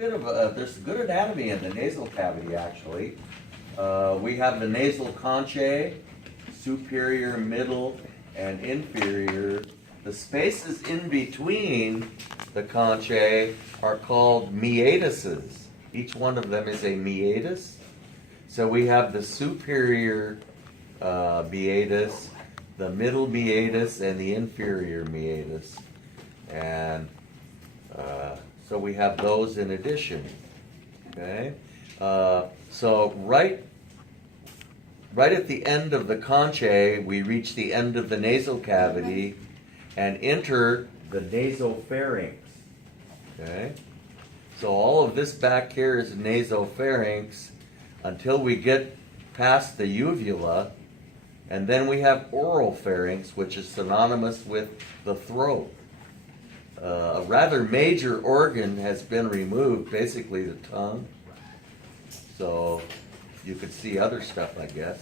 bit of there's good anatomy in the nasal cavity, actually. We have the nasal conchae, superior, middle, and inferior. The spaces in between the conchae are called meatuses. Each one of them is a meatus. So we have the superior meatus, the middle meatus, and the inferior meatus. And so we have those in addition. Okay? So right at the end of the conchae, we reach the end of the nasal cavity and enter the nasopharynx. Okay? So all of this back here is nasopharynx until we get past the uvula, and then we have oropharynx, which is synonymous with the throat. A rather major organ has been removed, basically the tongue. So you could see other stuff, I guess.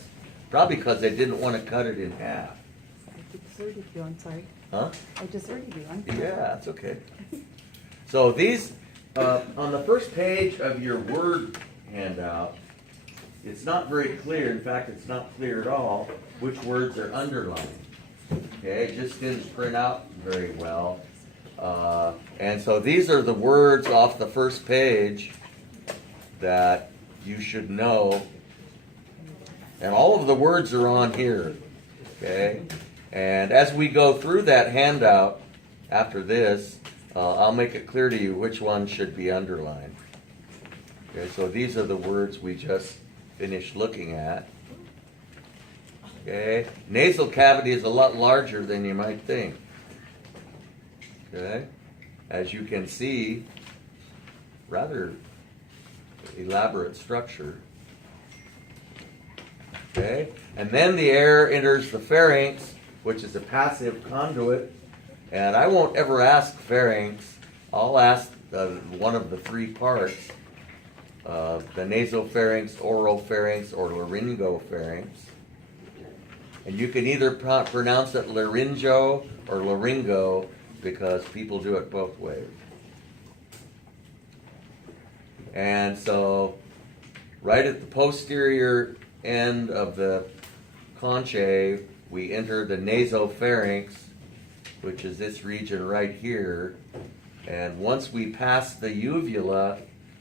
Probably because they didn't want to cut it in half. I deserted you, I'm sorry. Huh? I deserted you, I'm sorry. Yeah, that's okay. So these, on the first page of your word handout, it's not very clear. In fact, it's not clear at all which words are underlined. Okay, it just didn't print out very well. And so these are the words off the first page that you should know. And all of the words are on here. Okay? And as we go through that handout after this, I'll make it clear to you which one should be underlined. Okay, so these are the words we just finished looking at. Okay? Nasal cavity is a lot larger than you might think. Okay? As you can see, rather elaborate structure. Okay? And then the air enters the pharynx, which is a passive conduit. And I won't ever ask pharynx. I'll ask one of the three parts, the nasopharynx, oropharynx, or laryngopharynx. And you can either pronounce it laryngo or laryngo, because people do it both ways. And so, right at the posterior end of the conchae, we enter the nasopharynx, which is this region right here. And once we pass the uvula,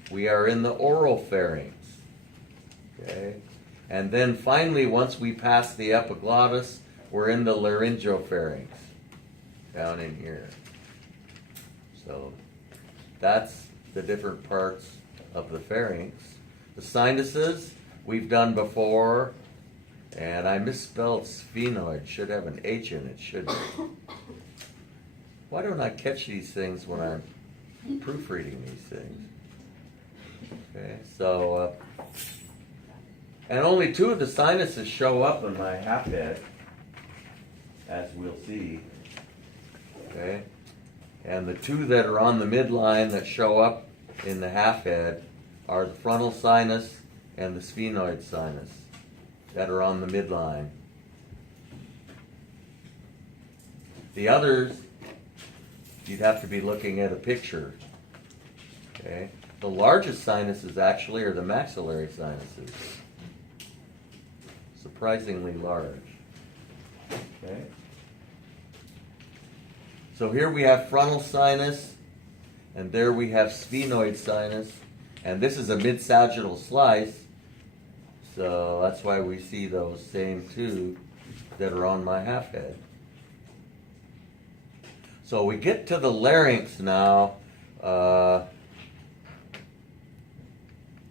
we are in the oropharynx. Okay? And then finally, once we pass the epiglottis, we're in the laryngopharynx, down in here. So that's the different parts of the pharynx. The sinuses we've done before, and I misspelled sphenoid. Should have an H in it, shouldn't it? Why don't I catch these things when I'm proofreading these things? Okay, so, and only two of the sinuses show up in my half head, as we'll see. Okay, and the two that are on the midline that show up in the half head are the frontal sinus and the sphenoid sinus that are on the midline. The others, you'd have to be looking at a picture. Okay, the largest sinuses actually are the maxillary sinuses. Surprisingly large. Okay. So here we have frontal sinus, and there we have sphenoid sinus, and this is a mid-sagittal slice, so that's why we see those same two that are on my half head. So we get to the larynx now.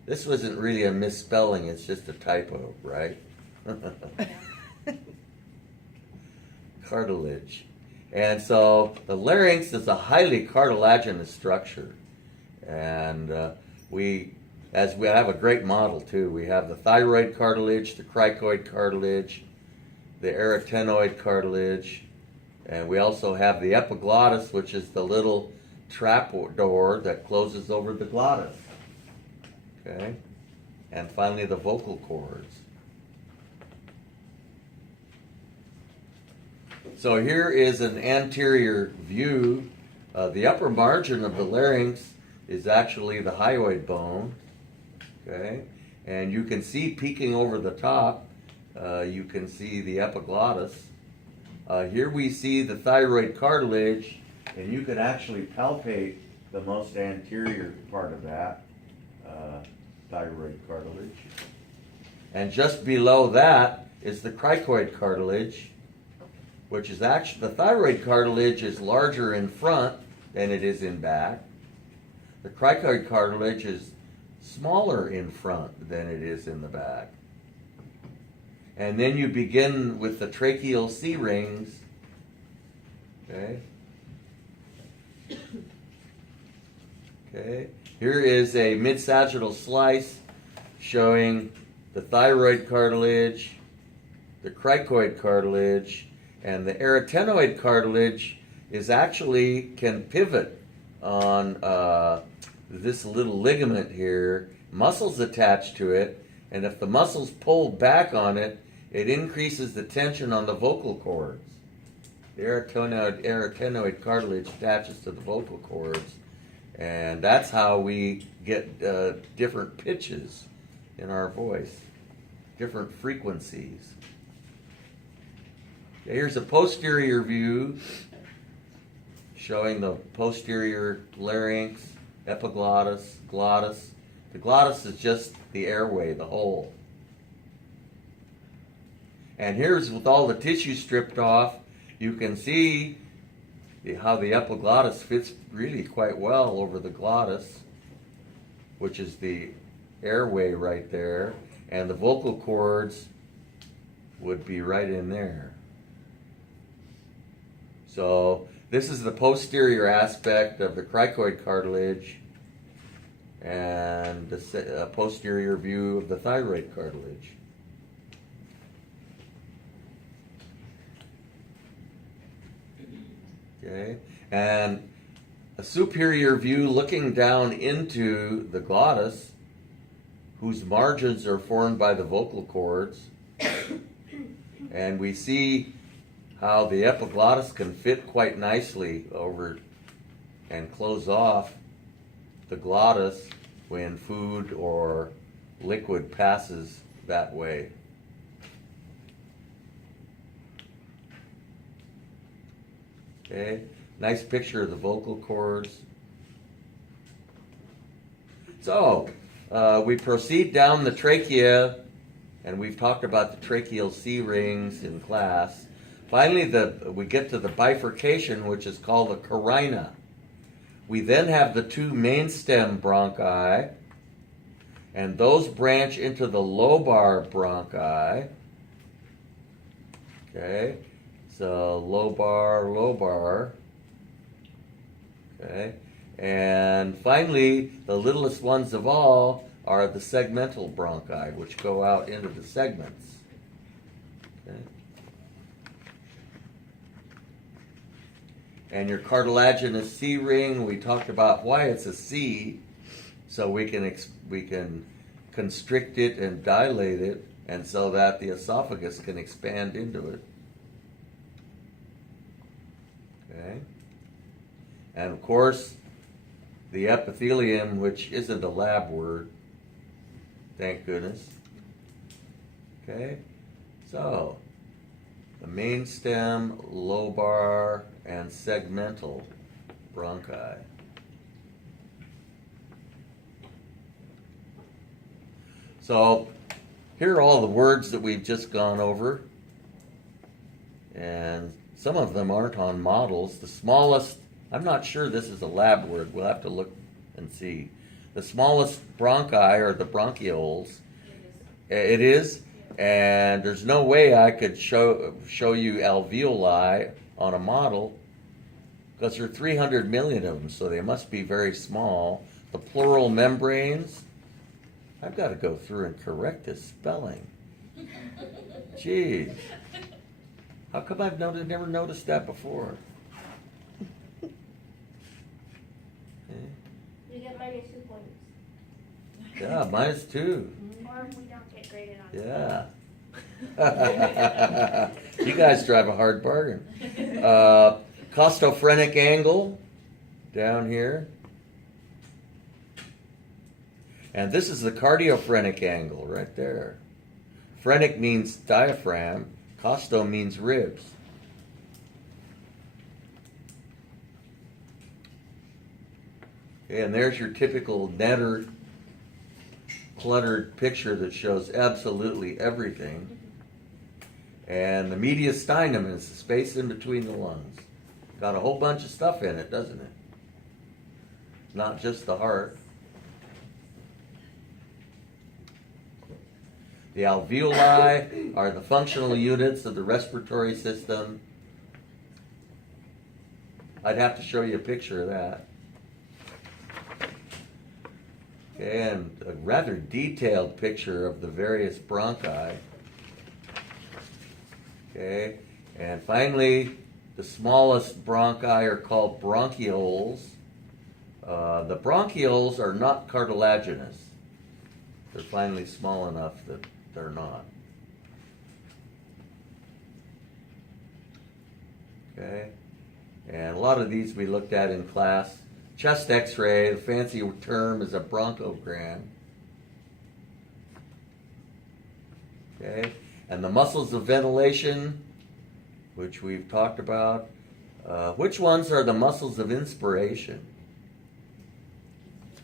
This wasn't really a misspelling, it's just a typo, right? Cartilage. And so the larynx is a highly cartilaginous structure. And we have a great model too. We have the thyroid cartilage, the cricoid cartilage, the arytenoid cartilage, and we also have the epiglottis, which is the little trap door that closes over the glottis. Okay? And finally the vocal cords. So here is an anterior view. The upper margin of the larynx is actually the hyoid bone, okay? And you can see peeking over the top, you can see the epiglottis. Here we see the thyroid cartilage, and you can actually palpate the most anterior part of that thyroid cartilage. And just below that is the cricoid cartilage, which is actually, the thyroid cartilage is larger in front than it is in back. The cricoid cartilage is smaller in front than it is in the back. And then you begin with the tracheal C-rings, okay? Okay, here is a mid-sagittal slice showing the thyroid cartilage, the cricoid cartilage, and the arytenoid cartilage is actually can pivot on this little ligament here, muscles attached to it, and if the muscles pull back on it, it increases the tension on the vocal cords. The arytenoid cartilage attaches to the vocal cords, and that's how we get different pitches in our voice, different frequencies. Here's a posterior view showing the posterior larynx, epiglottis, glottis. The glottis is just the airway, the hole. And here's with all the tissue stripped off, you can see how the epiglottis fits really quite well over the glottis, which is the airway right there, and the vocal cords would be right in there. So this is the posterior aspect of the cricoid cartilage and the posterior view of the thyroid cartilage. Okay, and a superior view looking down into the glottis, whose margins are formed by the vocal cords, and we see how the epiglottis can fit quite nicely over and close off the glottis when food or liquid passes that way. Okay, nice picture of the vocal cords. So, we proceed down the trachea, and we've talked about the tracheal C-rings in class. Finally, we get to the bifurcation, which is called the carina. We then have the two main stem bronchi, and those branch into the lobar bronchi. Okay, so lobar. Okay, and finally, the littlest ones of all are the segmental bronchi, which go out into the segments. Okay. And your cartilaginous C-ring, we talked about why it's a C, so we can constrict it and dilate it, and so that the esophagus can expand into it. Okay. And of course, the epithelium, which isn't a lab word, thank goodness. Okay, so the main stem, lobar, and segmental bronchi. So here are all the words that we've just gone over, and some of them aren't on models. The smallest, I'm not sure this is a lab word, we'll have to look and see. The smallest bronchi are the bronchioles. It is, and there's no way I could show you alveoli on a model, because there are 300 million of them, so they must be very small. The pleural membranes, I've got to go through and correct this spelling. Jeez. How come I've never noticed that before? You get -2 points. Yeah, -2. Or we don't get graded on. Yeah. You guys drive a hard bargain. Costophrenic angle down here. And this is the cardiophrenic angle right there. Phrenic means diaphragm, costo means ribs. Okay, and there's your typical netter, cluttered picture that shows absolutely everything. And the mediastinum is the space in between the lungs. Got a whole bunch of stuff in it, doesn't it? Not just the heart. The alveoli are the functional units of the respiratory system. I'd have to show you a picture of that. And a rather detailed picture of the various bronchi. Okay, and finally, the smallest bronchi are called bronchioles. The bronchioles are not cartilaginous. They're finally small enough that they're not. Okay, and a lot of these we looked at in class. Chest x-ray, the fancy term is a bronchogram. Okay, and the muscles of ventilation, which we've talked about. Which ones are the muscles of inspiration?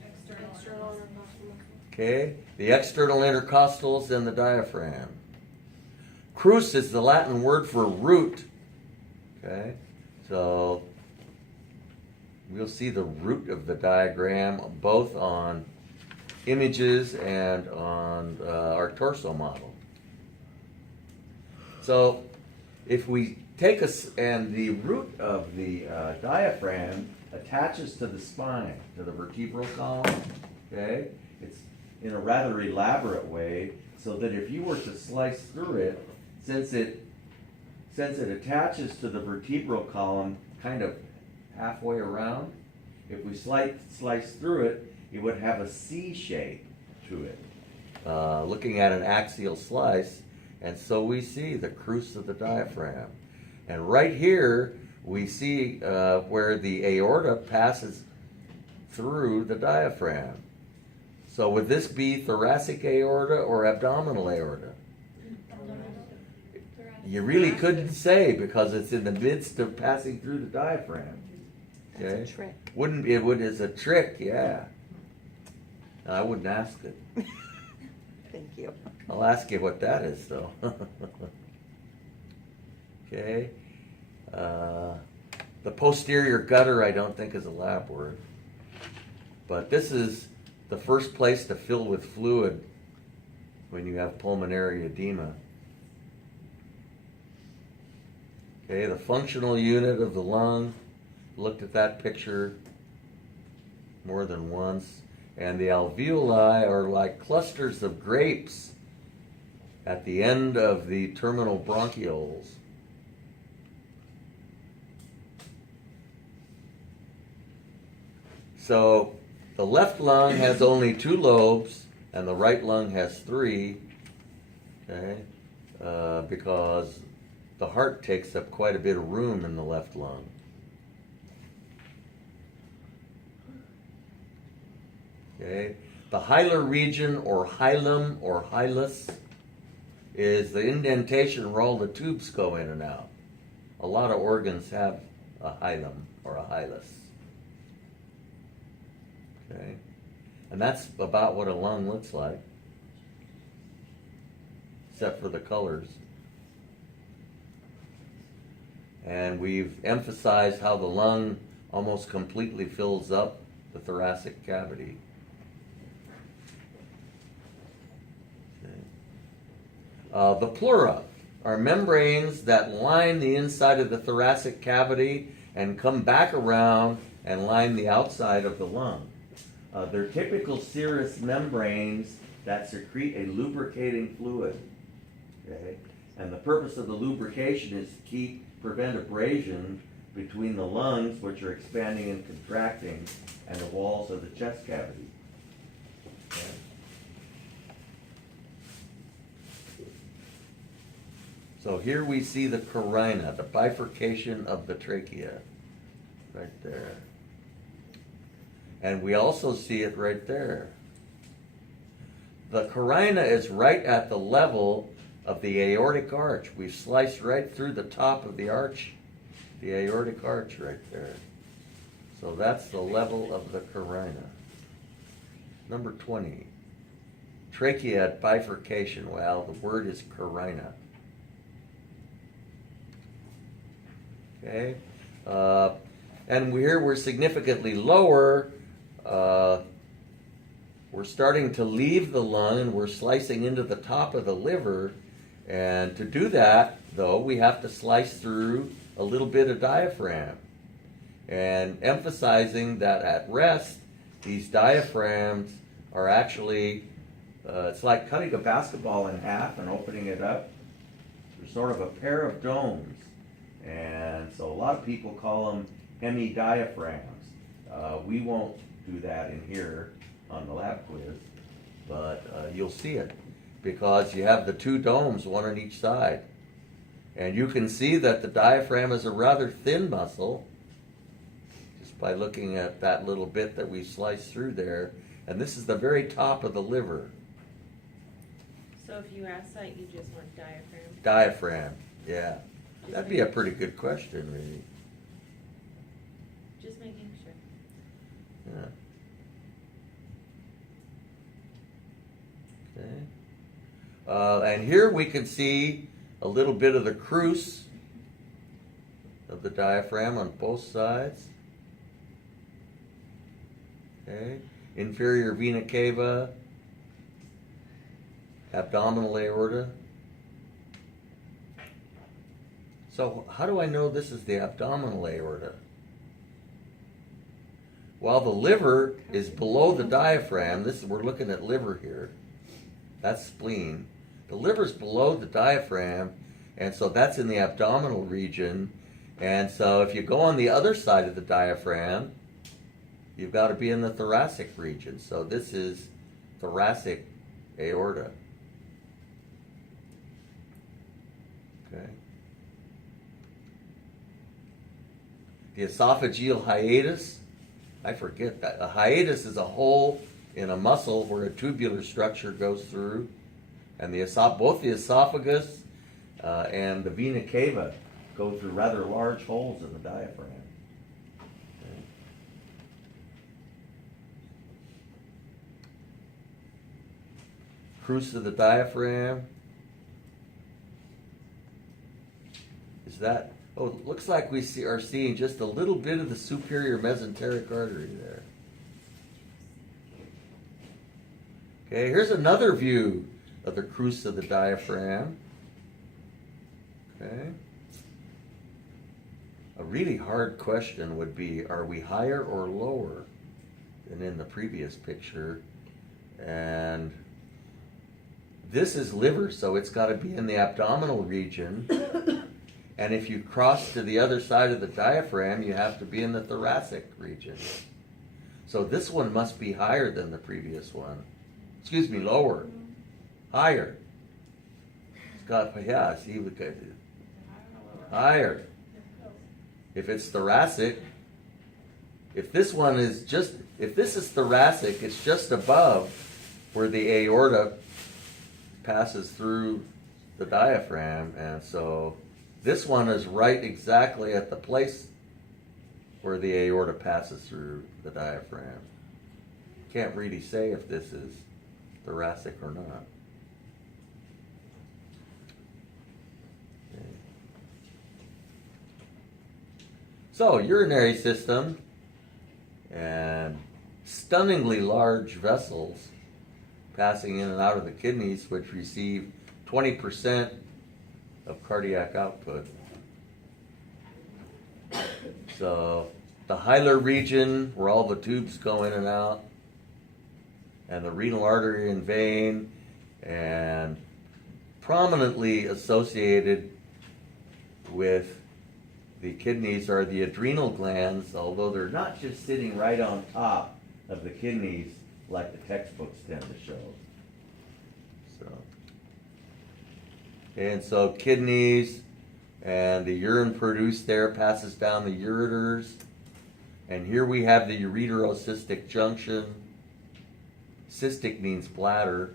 External intercostal. Okay, the external intercostals and the diaphragm. Crus is the Latin word for root. Okay, so we'll see the root of the diagram both on images and on our torso model. So if we take and the root of the diaphragm attaches to the spine, to the vertebral column, okay? It's in a rather elaborate way, so that if you were to slice through it, since it attaches to the vertebral column kind of halfway around, if we slice through it, it would have a C shape to it. Looking at an axial slice, and so we see the crus of the diaphragm. And right here, we see where the aorta passes through the diaphragm. So would this be thoracic aorta or abdominal aorta? You really couldn't say because it's in the midst of passing through the diaphragm. Okay? That's a trick. It's a trick, yeah. I wouldn't ask it. Thank you. I'll ask you what that is, though. Okay. The posterior gutter, I don't think is a lab word. But this is the first place to fill with fluid when you have pulmonary edema. Okay, the functional unit of the lung. Looked at that picture more than once. And the alveoli are like clusters of grapes at the end of the terminal bronchioles. So the left lung has only 2 lobes and the right lung has 3, okay, because the heart takes up quite a bit of room in the left lung. Okay, the hilar region or hilum or hilus is the indentation where all the tubes go in and out. A lot of organs have a hilum or a hilus. Okay, and that's about what a lung looks like, except for the colors. And we've emphasized how the lung almost completely fills up the thoracic cavity. The pleura are membranes that line the inside of the thoracic cavity and come back around and line the outside of the lung. They're typical serous membranes that secrete a lubricating fluid. Okay? And the purpose of the lubrication is to prevent abrasion between the lungs, which are expanding and contracting, and the walls of the chest cavity. Okay? So here we see the carina, the bifurcation of the trachea, right there. And we also see it right there. the carina is right at the level of the aortic arch. We sliced right through the top of the arch, the aortic arch right there. So that's the level of the carina. Number 20. Trachea at bifurcation. Well, the word is carina. Okay. And here we're significantly lower. We're starting to leave the lung and we're slicing into the top of the liver. And to do that, though, we have to slice through a little bit of diaphragm. And emphasizing that at rest, these diaphragms are actually, it's like cutting a basketball in half and opening it up. They're sort of a pair of domes. And so a lot of people call them hemidiaphragms. We won't do that in here on the lab quiz, but you'll see it because you have the two domes, one on each side. And you can see that the diaphragm is a rather thin muscle just by looking at that little bit that we sliced through there. And this is the very top of the liver. So if you ask that, you just want diaphragm? Diaphragm, yeah. That'd be a pretty good question, really. Just making sure. Yeah. Okay. And here we can see a little bit of the crus of the diaphragm on both sides. Okay. Inferior vena cava, abdominal aorta. So how do I know this is the abdominal aorta? While the liver is below the diaphragm, we're looking at liver here. That's spleen. The liver's below the diaphragm, and so that's in the abdominal region. And so if you go on the other side of the diaphragm, you've got to be in the thoracic region. So this is thoracic aorta. Okay. The esophageal hiatus, I forget that. A hiatus is a hole in a muscle where a tubular structure goes through, and both the esophagus and the vena cava go through rather large holes in the diaphragm. Okay. Crus of the diaphragm. Is that? Oh, it looks like we are seeing just a little bit of the superior mesenteric artery there. Okay, here's another view of the crus of the diaphragm. Okay. A really hard question would be, are we higher or lower than in the previous picture? And this is liver, so it's got to be in the abdominal region. And if you cross to the other side of the diaphragm, you have to be in the thoracic region. So this one must be higher than the previous one. Excuse me, lower. Higher. It's got, yeah, see, look at it. Higher. If it's thoracic, if this is thoracic, it's just above where the aorta passes through the diaphragm, and so this one is right exactly at the place where the aorta passes through the diaphragm. Can't really say if this is thoracic or not. Okay. So, urinary system and stunningly large vessels passing in and out of the kidneys, which receive 20% of cardiac output. So the hilar region, where all the tubes go in and out, and the renal artery and vein, and prominently associated with the kidneys are the adrenal glands, although they're not just sitting right on top of the kidneys like the textbooks tend to show. And so kidneys and the urine produced there passes down the ureters. And here we have the ureterocystic junction. Cystic means bladder.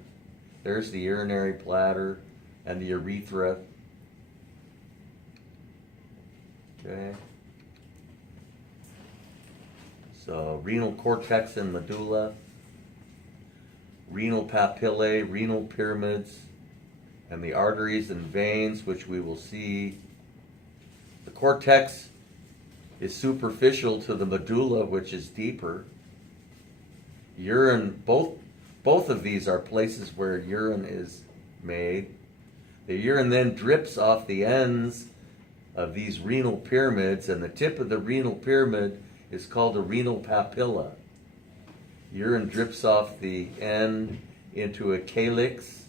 There's the urinary bladder and the urethra. Okay. So renal cortex and medulla, renal papillae, renal pyramids, and the arteries and veins, which we will see. The cortex is superficial to the medulla, which is deeper. Urine, both of these are places where urine is made. The urine then drips off the ends of these renal pyramids, and the tip of the renal pyramid is called a renal papilla. Urine drips off the end into a calyx.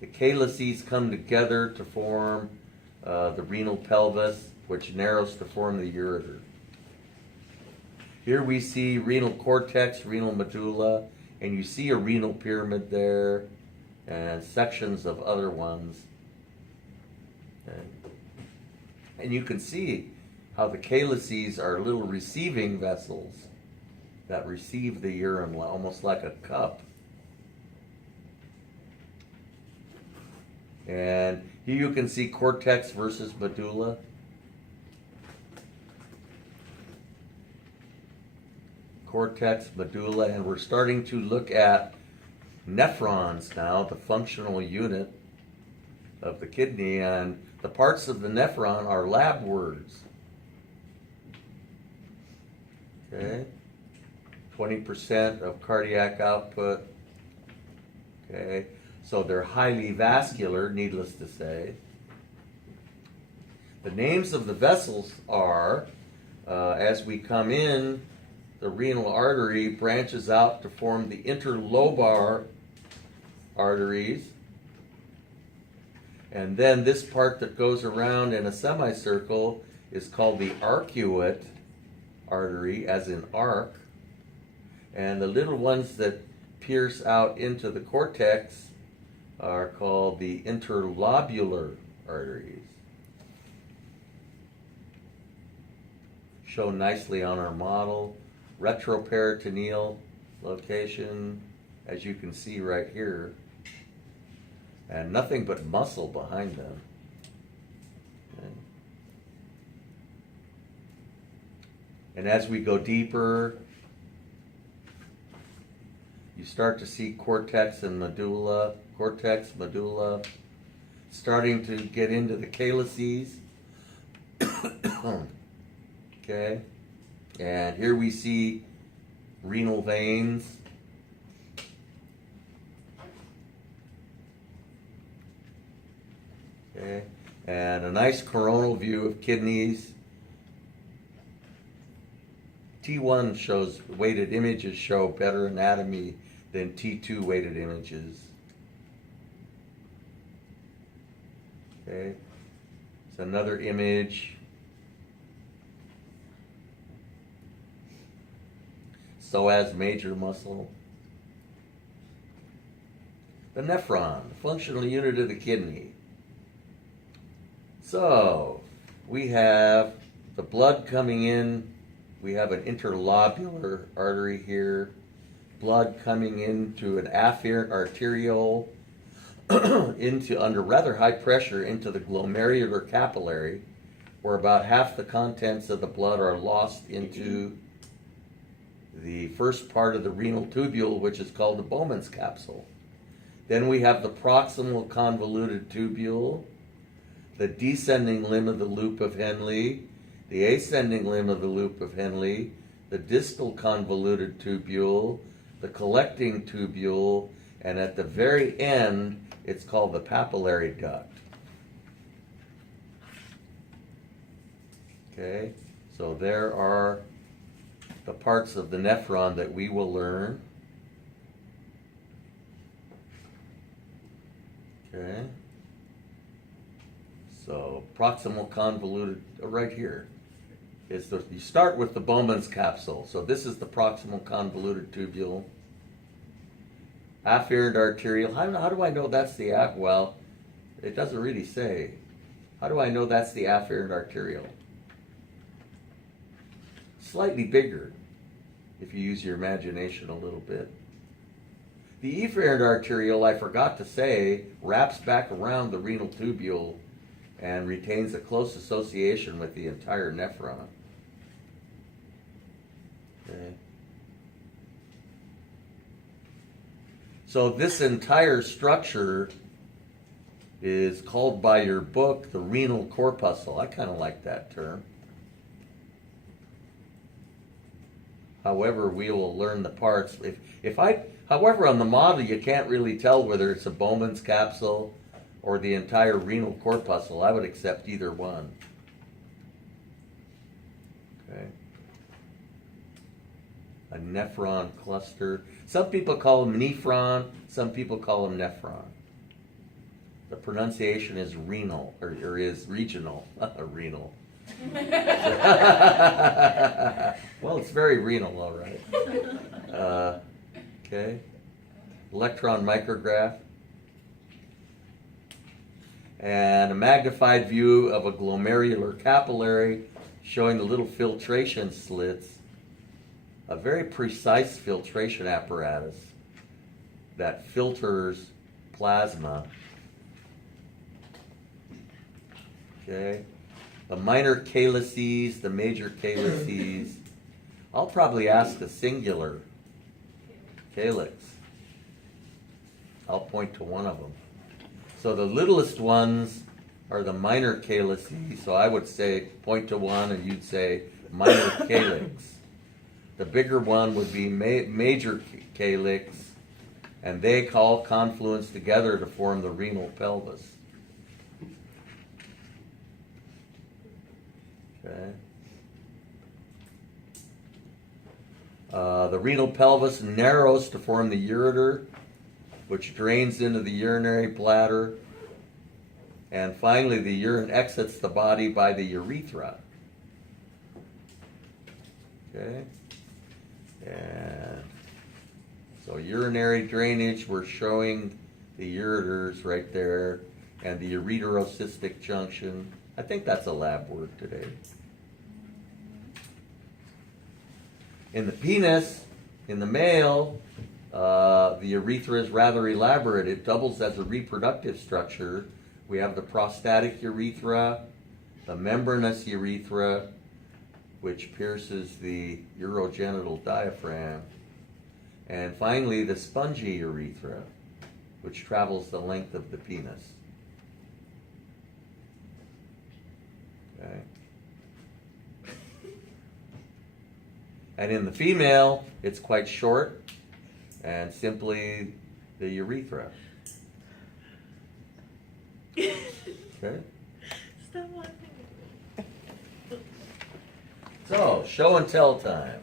The calyces come together to form the renal pelvis, which narrows to form the ureter. Here we see renal cortex, renal medulla, and you see a renal pyramid there, and sections of other ones. And you can see how the calyces are little receiving vessels that receive the urine, almost like a cup. And here you can see cortex versus medulla. Cortex, medulla, and we're starting to look at nephrons now, the functional unit of the kidney, and the parts of the nephron are lab words. Okay, 20% of cardiac output. Okay, so they're highly vascular, needless to say. The names of the vessels are, as we come in, the renal artery branches out to form the interlobar arteries. And then this part that goes around in a semicircle is called the arcuate artery, as in arc. And the little ones that pierce out into the cortex are called the interlobular arteries. Shown nicely on our model. Retroperitoneal location, as you can see right here, and nothing but muscle behind them. Okay. And as we go deeper, you start to see cortex and medulla, starting to get into the calyces. Okay. And here we see renal veins. Okay. And a nice coronal view of kidneys. T1 shows, weighted images show better anatomy than T2 weighted images. Okay. It's another image. Psoas major muscle. The nephron, the functional unit of the kidney. So, we have the blood coming in. We have an interlobular artery here. Blood coming into an afferent arteriole, under rather high pressure into the glomerular capillary, where about half the contents of the blood are lost into the first part of the renal tubule, which is called the Bowman's capsule. Then we have the proximal convoluted tubule, the descending limb of the loop of Henle, the ascending limb of the loop of Henle, the distal convoluted tubule, the collecting tubule, and at the very end, it's called the papillary duct. Okay, so there are the parts of the nephron that we will learn. Okay. So proximal convoluted, right here, is you start with the Bowman's capsule. So this is the proximal convoluted tubule. Afferent arteriole. How do I know that's the well? It doesn't really say. How do I know that's the afferent arteriole? Slightly bigger, if you use your imagination a little bit. The efferent arteriole, I forgot to say, wraps back around the renal tubule and retains a close association with the entire nephron. Okay. So this entire structure is called by your book the renal corpuscle. I kind of like that term. However, we will learn the parts. However, on the model, you can't really tell whether it's a Bowman's capsule or the entire renal corpuscle. I would accept either one. Okay. A nephron cluster. Some people call them nephron, some people call them nephron. The pronunciation is renal, or is regional, renal. Well, it's very renal, all right. Okay. Electron micrograph. And a magnified view of a glomerular capillary showing the little filtration slits. A very precise filtration apparatus that filters plasma. Okay. The minor calyces, the major calyces. I'll probably ask the singular calyx. I'll point to one of them. So the littlest ones are the minor calyces. So I would say point to one and you'd say minor calyx. The bigger one would be major calyx, and they all confluence together to form the renal pelvis. Okay. The renal pelvis narrows to form the ureter, which drains into the urinary bladder, and finally the urine exits the body by the urethra. Okay. And so urinary drainage, we're showing the ureters right there, and the ureterocystic junction. I think that's a lab word today. In the penis, in the male, the urethra is rather elaborate. It doubles as a reproductive structure. We have the prostatic urethra, the membranous urethra, which pierces the urogenital diaphragm, and finally the spongy urethra, which travels the length of the penis. Okay. And in the female, it's quite short and simply the urethra. Okay. Stop laughing. So, show and tell time.